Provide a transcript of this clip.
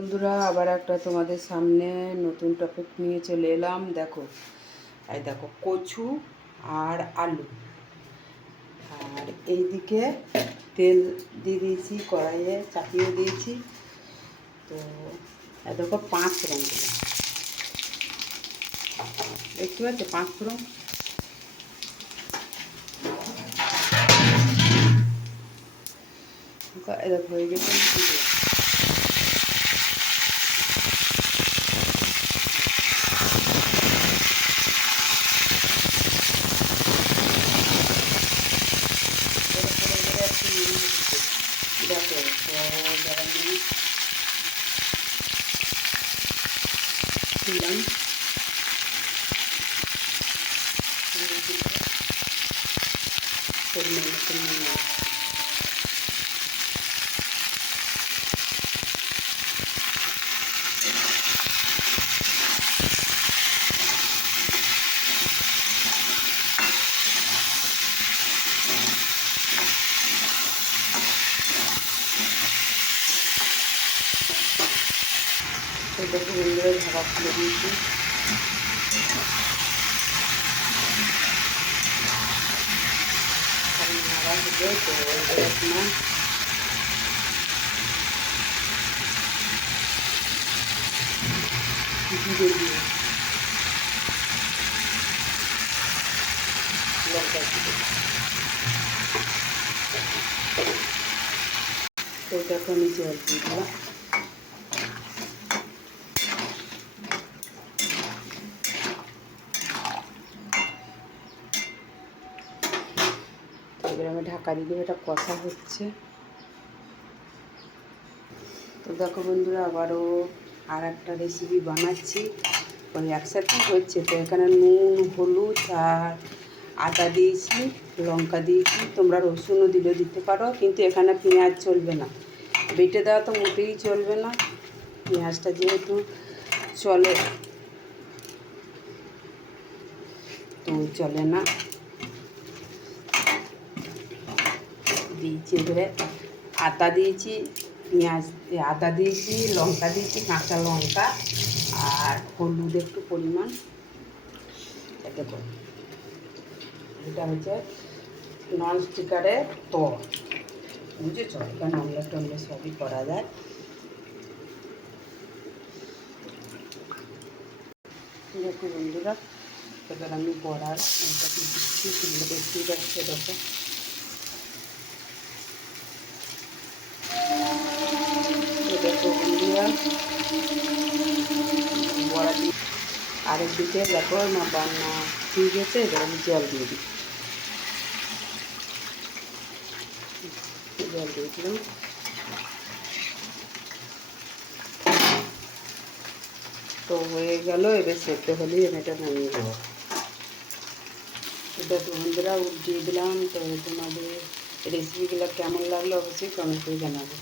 বন্ধুরা, আবার একটা তোমাদের সামনে নতুন টপিক নিয়ে চলে এলাম। দেখো, এই দেখো কচু আর আলু, আর এইদিকে তেল দিয়ে দিয়েছি, কড়াইয়ে চাপিয়ে দিয়েছি। তো এই দেখো 5 ফোড়ন দিলাম, দেখতে পাচ্ছ 5 ফোড়ন। এই দেখো হয়ে গেছে। দেখো এবার আমি দিলাম পরিমাণ মতো নুন। দেখো বন্ধুরা, ঢাকা খুলে দিয়েছি। নাড়া হবে তো এরকম জিরে দিয়ে লঙ্কা দিয়ে তো দেখো আমি জল দিয়ে দিলাম। এবার আমি ঢাকা দিয়ে দেবো, এটা কষা হচ্ছে। তো দেখো বন্ধুরা, আবারও আর একটা রেসিপি বানাচ্ছি, ওই একসাথে হচ্ছে। তো এখানে নুন, হলুদ আর আদা দিয়েছি, লঙ্কা দিয়েছি। তোমরা রসুনও দিতে পারো, কিন্তু এখানে পেঁয়াজ চলবে না, বেটে দেওয়া তো মোটেই চলবে না। পেঁয়াজটা যেহেতু চলে, তো চলে না। দিয়েছি এবারে আদা দিয়েছি, পেঁয়াজ আদা দিয়েছি, লঙ্কা দিয়েছি, কাঁচা লঙ্কা আর হলুদ একটু পরিমাণ। দেখো এটা হচ্ছে ননস্টিকারের তর, বুঝেছ? এখানে অমলেট টমলেট সবই করা যায়। দেখো বন্ধুরা, এবার আমি বড়ার ওইটাকে দিচ্ছি, সেগুলো দেখতেই পাচ্ছে। দেখো দেখো বন্ধুরা, বড়া দিয়ে আরেক দিকে দেখো না বান্না ঠিক গেছে। এবার আমি জল দিয়ে দিই, জল দিয়ে দিলাম। তো হয়ে গেল, এবার সেদ্ধ হলেই আমি এটা নামিয়ে দেবো। এটা তো বন্ধুরা উল্টিয়ে দিলাম। তো তোমাদের রেসিপিগুলো কেমন লাগলো অবশ্যই কমেন্ট করে জানাবো।